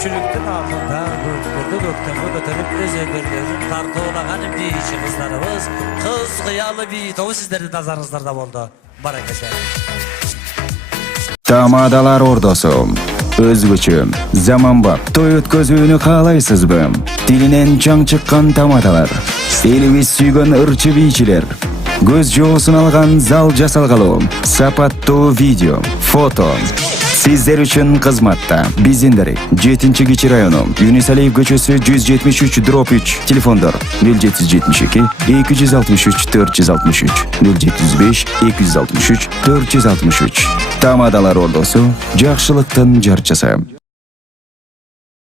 Köpçülüktün altında göktemi götürüp öz egerlerin tartıolagan biyişi kızlarımız kız kıyalı bir toğu sizlerin nazarınızlarda oldu. Barakete. Tamadalar ordosu. Özgüçü, zamanbap, toy ötközүүnü kalaysızbı? Dilinen çaң çıkkan tamadalar. Elimiz sүйgön ırçı biyçiler. Göz joğusun algan zal jasalgalı. Sapattуу video, foto. Sizler üçün kızmatta. Bizinderi 7-Keçи rayonu. Yunus Aliyev köçösü 173/3. Telefonlar 0772 263 463 075 263 463. Tamadalar ordosu, jakşılıktın jarçысы.